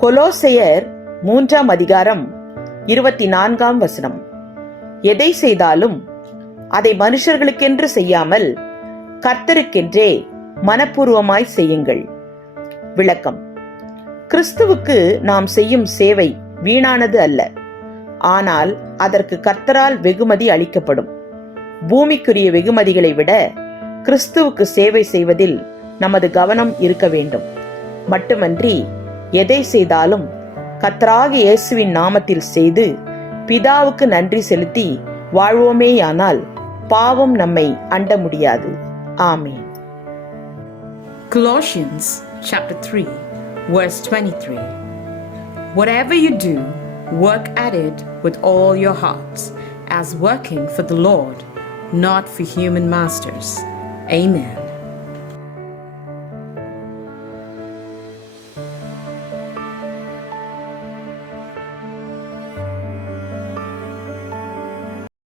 கொலோசையர் 3:24 எதை செய்தாலும் அதை மனுஷர்களுக்கென்று செய்யாமல் கர்த்தருக்கென்றே மனப்பூர்வமாய் செய்யுங்கள். விளக்கம்: கிறிஸ்துவுக்கு நாம் செய்யும் சேவை வீணானது அல்ல, ஆனால் அதற்கு கர்த்தரால் வெகுமதி அளிக்கப்படும். பூமிக்குரிய வெகுமதிகளை விட கிறிஸ்துவுக்கு சேவை செய்வதில் நமது கவனம் இருக்க வேண்டும். மட்டுமன்றி எதை செய்தாலும் கர்த்தராகிய இயேசுவின் நாமத்தில் செய்து பிதாவுக்கு நன்றி செலுத்தி வாழ்வோமேயானால் பாவம் நம்மை அண்ட முடியாது. ஆமென். Colossians chapter 3 verse 23. Whatever you do, work at it with all your hearts, as working for the Lord, not for human masters. Amen.